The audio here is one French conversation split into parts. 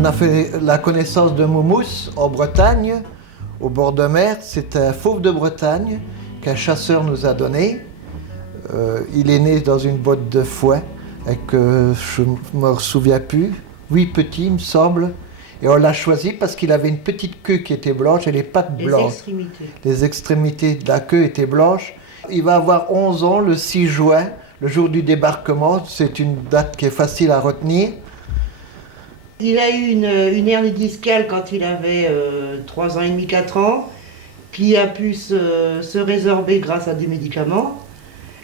On a fait la connaissance de Moumous en Bretagne, au bord de mer. C'est un fauve de Bretagne qu'un chasseur nous a donné. Il est né dans une botte de foin, je ne me souviens plus, 8 petits, il me semble. Et on l'a choisi parce qu'il avait une petite queue qui était blanche et les pattes blanches. Les extrémités de la queue étaient blanches. Il va avoir 11 ans le 6 juin, le jour du débarquement. C'est une date qui est facile à retenir. Il a eu une hernie discale quand il avait 3 ans et demi, 4 ans, qui a pu se résorber grâce à des médicaments.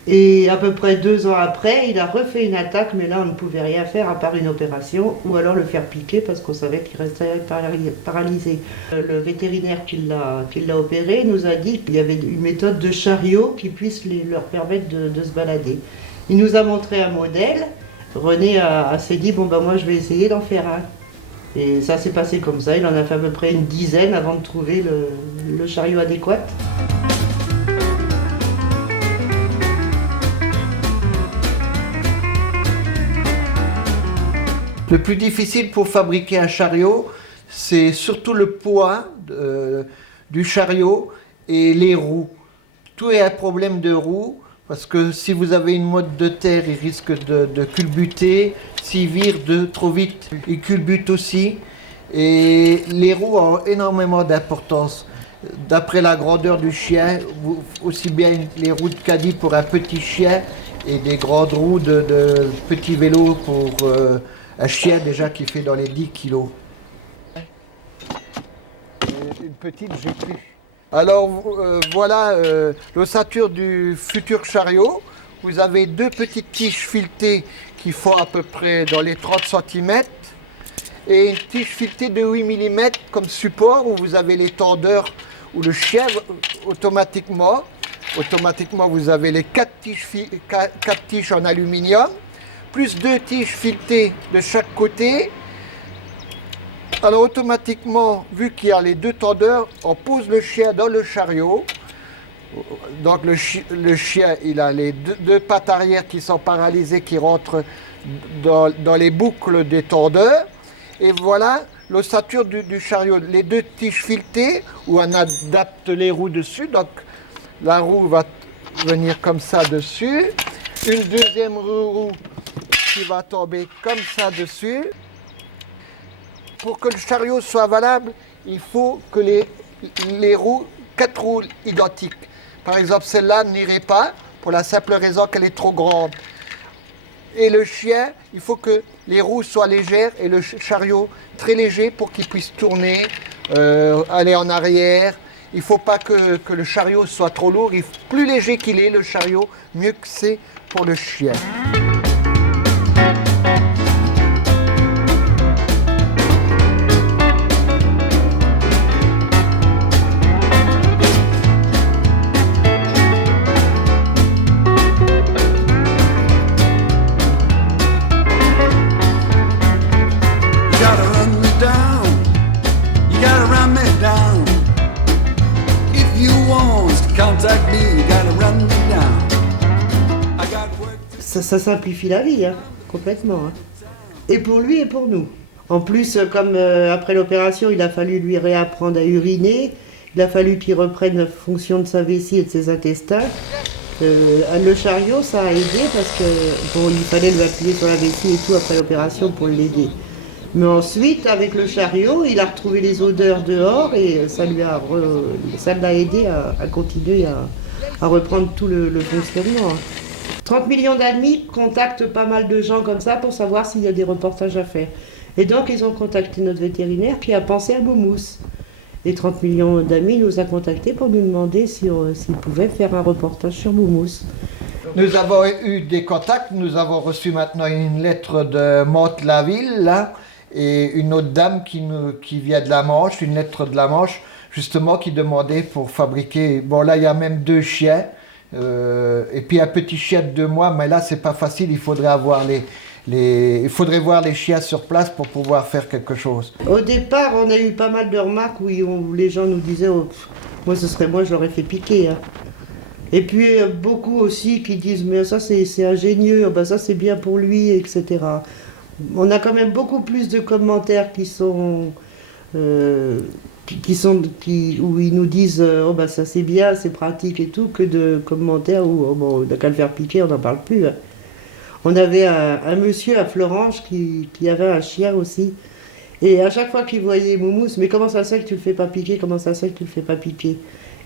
Et à peu près 2 ans après, il a refait une attaque, mais là on ne pouvait rien faire à part une opération, ou alors le faire piquer parce qu'on savait qu'il restait paralysé. Le vétérinaire qui l'a opéré nous a dit qu'il y avait une méthode de chariot qui puisse leur permettre de se balader. Il nous a montré un modèle. René s'est dit, moi je vais essayer d'en faire un. Et ça s'est passé comme ça, il en a fait à peu près une dizaine avant de trouver le chariot adéquat. Le plus difficile pour fabriquer un chariot, c'est surtout le poids du chariot et les roues. Tout est un problème de roues. Parce que si vous avez une motte de terre, il risque de culbuter. S'il vire trop vite, il culbute aussi. Et les roues ont énormément d'importance. D'après la grandeur du chien, aussi bien les roues de caddie pour un petit chien et des grandes roues de petits vélos pour un chien déjà qui fait dans les 10 kilos. Une petite, j'ai plus. Alors voilà l'ossature du futur chariot. Vous avez 2 petites tiges filetées qui font à peu près dans les 30 cm et une tige filetée de 8 mm comme support où vous avez les tendeurs où le chien automatiquement vous avez les 4 tiges en aluminium plus 2 tiges filetées de chaque côté. Alors automatiquement, vu qu'il y a les 2 tendeurs, on pose le chien dans le chariot. Donc le chien, il a les 2 pattes arrière qui sont paralysées, qui rentrent dans les boucles des tendeurs. Et voilà l'ossature du chariot. Les 2 tiges filetées, où on adapte les roues dessus. Donc la roue va venir comme ça dessus. Une deuxième roue qui va tomber comme ça dessus. Pour que le chariot soit valable, il faut que les roues, 4 roues identiques. Par exemple, celle-là n'irait pas pour la simple raison qu'elle est trop grande. Et le chien, il faut que les roues soient légères et le chariot très léger pour qu'il puisse tourner, aller en arrière. Il ne faut pas que le chariot soit trop lourd. Plus léger qu'il est, le chariot, mieux que c'est pour le chien. Ça simplifie la vie, complètement. Et pour lui et pour nous. En plus, comme après l'opération, il a fallu lui réapprendre à uriner, il a fallu qu'il reprenne la fonction de sa vessie et de ses intestins. Le chariot, ça a aidé parce que il fallait lui appuyer sur la vessie et tout après l'opération pour l'aider. Mais ensuite, avec le chariot, il a retrouvé les odeurs dehors et ça l'a aidé à continuer à reprendre tout le fonctionnement. 30 millions d'amis contactent pas mal de gens comme ça pour savoir s'il y a des reportages à faire. Et donc, ils ont contacté notre vétérinaire qui a pensé à Moumous. Et 30 millions d'amis nous a contactés pour nous demander s'il pouvait faire un reportage sur Moumous. Nous avons eu des contacts, nous avons reçu maintenant une lettre de Mantes-la-Ville, là, et une autre dame qui vient de la Manche, une lettre de la Manche, justement, qui demandait pour fabriquer... Bon, là, il y a même 2 chiens. Et puis un petit chien de 2 mois, mais là c'est pas facile, il faudrait avoir il faudrait voir les chiens sur place pour pouvoir faire quelque chose. Au départ, on a eu pas mal de remarques où les gens nous disaient moi je l'aurais fait piquer. Et puis beaucoup aussi qui disent mais ça c'est ingénieux, ça c'est bien pour lui, etc. On a quand même beaucoup plus de commentaires qui sont... où ils nous disent oh bah ça c'est bien, c'est pratique et tout, que de commentaires où oh, bon, on n'a qu'à le faire piquer, on n'en parle plus. Hein. On avait un monsieur à Florence qui avait un chien aussi. Et à chaque fois qu'il voyait Moumous, mais comment ça se fait que tu le fais pas piquer? Comment ça se fait que tu le fais pas piquer?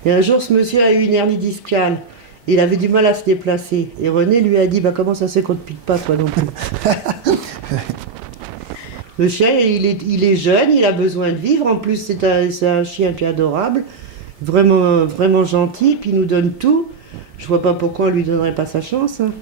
Et un jour, ce monsieur a eu une hernie discale. Il avait du mal à se déplacer. Et René lui a dit bah, comment ça se fait qu'on ne te pique pas, toi non plus? Le chien, il est jeune, il a besoin de vivre. En plus, c'est un chien qui est adorable, vraiment, vraiment gentil, qui nous donne tout. Je vois pas pourquoi on lui donnerait pas sa chance. Hein.